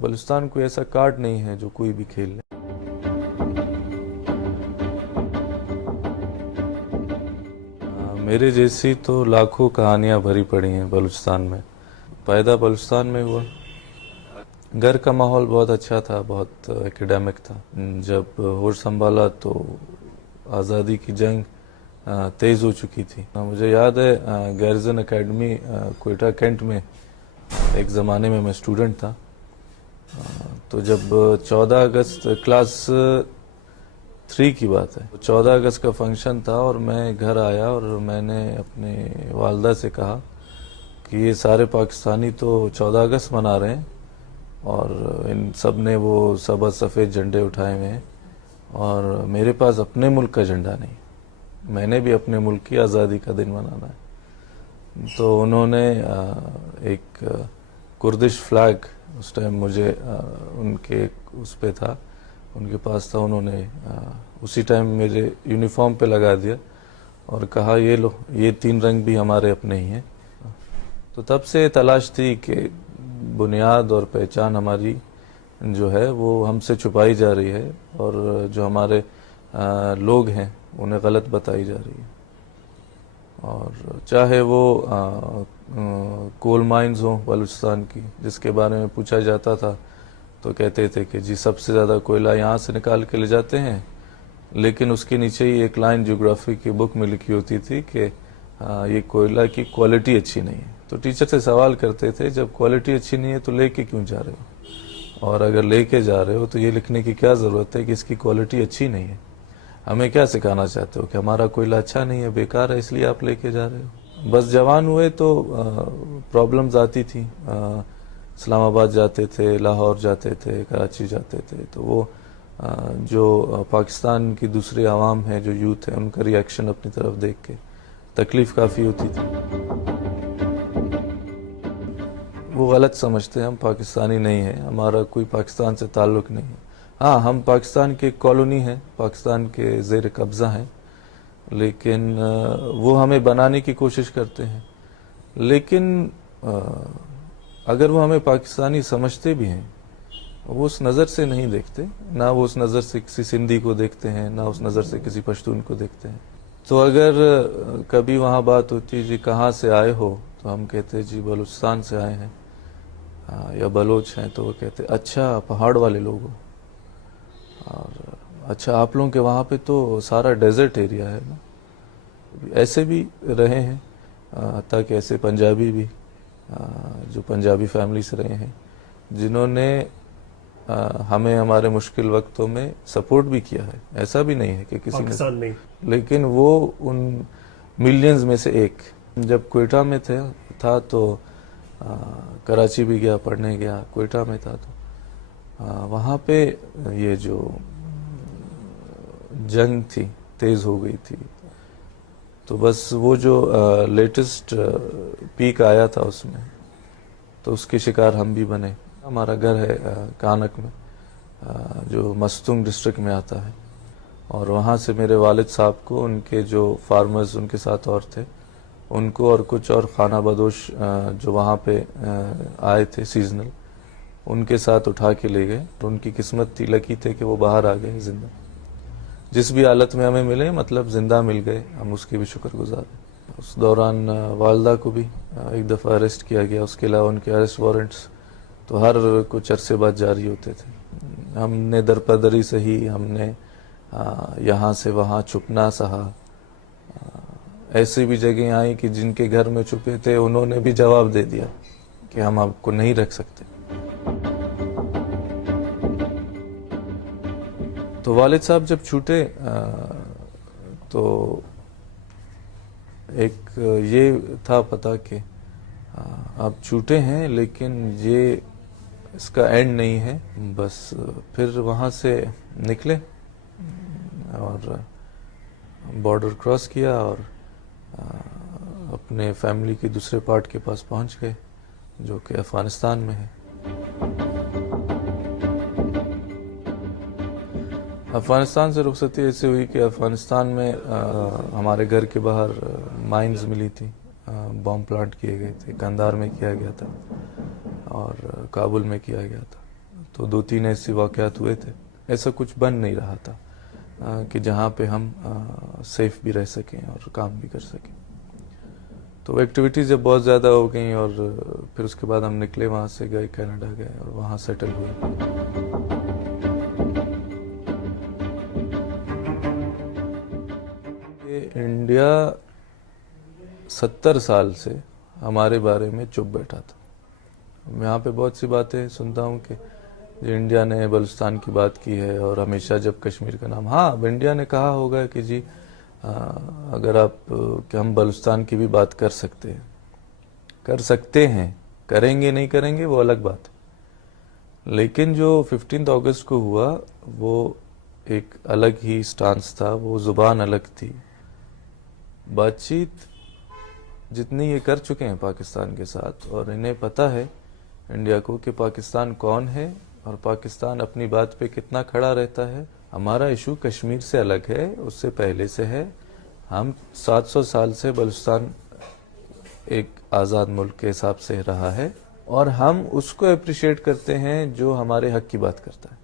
بلوچستان کوئی ایسا کارڈ نہیں ہے جو کوئی بھی کھیل لے. میرے جیسی تو لاکھوں کہانیاں بھری پڑی ہیں بلوچستان میں. پیدا بلوچستان میں ہوا. گھر کا ماحول بہت اچھا تھا, بہت ایکیڈیمک تھا. جب ہوش سنبھالا تو آزادی کی جنگ تیز ہو چکی تھی. مجھے یاد ہے گیرزن اکیڈمی کوئٹہ کینٹ میں ایک زمانے میں اسٹوڈنٹ تھا. تو جب 14 اگست کلاس 3 کی بات ہے, 14 اگست کا فنکشن تھا اور میں گھر آیا اور میں نے اپنے والدہ سے کہا کہ یہ سارے پاکستانی تو 14 اگست منا رہے ہیں اور ان سب نے وہ سبز سفید جھنڈے اٹھائے ہوئے ہیں اور میرے پاس اپنے ملک کا جھنڈا نہیں. میں نے بھی اپنے ملک کی آزادی کا دن منانا ہے. تو انہوں نے ایک کردش فلیگ, اس ٹائم مجھے ان کے اس پہ تھا, ان کے پاس تھا, انہوں نے اسی ٹائم میرے یونیفارم پہ لگا دیا اور کہا یہ لو, یہ 3 رنگ بھی ہمارے اپنے ہی ہیں. تو تب سے تلاش تھی کہ بنیاد اور پہچان ہماری جو ہے وہ ہم سے چھپائی جا رہی ہے اور جو ہمارے لوگ ہیں انہیں غلط بتائی جا رہی ہے. اور چاہے وہ کول مائنز ہوں بلوچستان کی, جس کے بارے میں پوچھا جاتا تھا تو کہتے تھے کہ جی سب سے زیادہ کوئلہ یہاں سے نکال کے لے جاتے ہیں, لیکن اس کے نیچے ہی ایک لائن جغرافی کی بک میں لکھی ہوتی تھی کہ یہ کوئلہ کی کوالٹی اچھی نہیں ہے. تو ٹیچر سے سوال کرتے تھے جب کوالٹی اچھی نہیں ہے تو لے کے کیوں جا رہے ہو, اور اگر لے کے جا رہے ہو تو یہ لکھنے کی کیا ضرورت ہے کہ اس کی کوالٹی اچھی نہیں ہے. ہمیں کیا سکھانا چاہتے ہو کہ ہمارا کوئلہ اچھا نہیں ہے, بیکار ہے, اس لیے آپ لے کے جا رہے ہو. بس جوان ہوئے تو پرابلمز آتی تھیں. اسلام آباد جاتے تھے, لاہور جاتے تھے, کراچی جاتے تھے, تو وہ جو پاکستان کی دوسری عوام ہے, جو یوتھ ہے, ان کا ری ایکشن اپنی طرف دیکھ کے تکلیف کافی ہوتی تھی. وہ غلط سمجھتے ہیں, ہم پاکستانی نہیں ہیں, ہمارا کوئی پاکستان سے تعلق نہیں ہے. ہاں ہم پاکستان کی ایک کالونی ہیں, پاکستان کے زیر قبضہ ہیں, لیکن وہ ہمیں بنانے کی کوشش کرتے ہیں. لیکن اگر وہ ہمیں پاکستانی سمجھتے بھی ہیں, وہ اس نظر سے نہیں دیکھتے, نہ وہ اس نظر سے کسی سندھی کو دیکھتے ہیں, نہ اس نظر سے کسی پشتون کو دیکھتے ہیں. تو اگر کبھی وہاں بات ہوتی جی کہاں سے آئے ہو, تو ہم کہتے جی بلوچستان سے آئے ہیں, یا بلوچ ہیں, تو وہ کہتے اچھا پہاڑ والے لوگ ہو, اور اچھا آپ لوگوں کے وہاں پہ تو سارا ڈیزرٹ ایریا ہے نا. ایسے بھی رہے ہیں, حتیٰ کہ ایسے پنجابی بھی جو پنجابی فیملی سے رہے ہیں, جنہوں نے ہمیں ہمارے مشکل وقتوں میں سپورٹ بھی کیا ہے. ایسا بھی نہیں ہے کہ کسی پاکستان نہیں, لیکن وہ ان ملینز میں سے ایک. جب کوئٹہ میں تھا تو کراچی بھی گیا, پڑھنے گیا, کوئٹہ میں تھا تو وہاں پہ یہ جو جنگ تھی تیز ہو گئی تھی, تو بس وہ جو لیٹسٹ پیک آیا تھا اس میں, تو اس کے شکار ہم بھی بنے. ہمارا گھر ہے کانک میں, جو مستونگ ڈسٹرکٹ میں آتا ہے, اور وہاں سے میرے والد صاحب کو ان کے جو فارمرز ان کے ساتھ اور تھے, ان کو اور کچھ اور خانہ بدوش جو وہاں پہ آئے تھے سیزنل, ان کے ساتھ اٹھا کے لے گئے. تو ان کی قسمت تھی, لکی تھے کہ وہ باہر آ گئے زندہ. جس بھی حالت میں ہمیں ملے, مطلب زندہ مل گئے, ہم اس کے بھی شکر گزار ہیں. اس دوران والدہ کو بھی ایک دفعہ اریسٹ کیا گیا, اس کے علاوہ ان کے اریسٹ وارنٹس تو ہر کچھ عرصے بعد جاری ہوتے تھے. ہم نے درپدری سہی, ہم نے یہاں سے وہاں چھپنا سہا. ایسی بھی جگہیں آئیں کہ جن کے گھر میں چھپے تھے انہوں نے بھی جواب دے دیا کہ ہم آپ کو نہیں رکھ سکتے. تو والد صاحب جب چھوٹے تو ایک یہ تھا پتہ کہ آپ چھوٹے ہیں, لیکن یہ اس کا اینڈ نہیں ہے. بس پھر وہاں سے نکلے اور بارڈر کراس کیا اور اپنے فیملی کی دوسرے پارٹ کے پاس پہنچ گئے, جو کہ افغانستان میں ہے. افغانستان سے رخصتی ایسے ہوئی کہ افغانستان میں ہمارے گھر کے باہر مائنز ملی تھی, بام پلانٹ کیے گئے تھے, کندھار میں کیا گیا تھا. اور کابل میں کیا گیا تھا. تو 2-3 ایسے واقعات ہوئے تھے. ایسا کچھ بن نہیں رہا تھا کہ جہاں پہ ہم سیف بھی رہ سکیں اور کام بھی کر سکیں. تو ایکٹیویٹیز جب بہت زیادہ ہو گئیں اور پھر اس کے بعد ہم نکلے وہاں سے, گئے کینیڈا گئے اور وہاں سیٹل ہوئے. انڈیا 70 سال سے ہمارے بارے میں چپ بیٹھا تھا. یہاں پہ بہت سی باتیں سنتا ہوں کہ انڈیا نے بلوچستان کی بات کی ہے اور ہمیشہ جب کشمیر کا نام, ہاں اب انڈیا نے کہا ہوگا کہ جی اگر آپ کہ ہم بلوچستان کی بھی بات کر سکتے ہیں, کریں گے نہیں کریں گے وہ الگ بات ہے. لیکن جو 15 اگست کو ہوا وہ ایک الگ ہی سٹانس تھا, وہ زبان الگ تھی. بات چیت جتنی یہ کر چکے ہیں پاکستان کے ساتھ, اور انہیں پتہ ہے انڈیا کو کہ پاکستان کون ہے اور پاکستان اپنی بات پہ کتنا کھڑا رہتا ہے. ہمارا ایشو کشمیر سے الگ ہے, اس سے پہلے سے ہے. ہم 700 سال سے بلوچستان ایک آزاد ملک کے حساب سے رہا ہے اور ہم اس کو اپریشیٹ کرتے ہیں جو ہمارے حق کی بات کرتا ہے.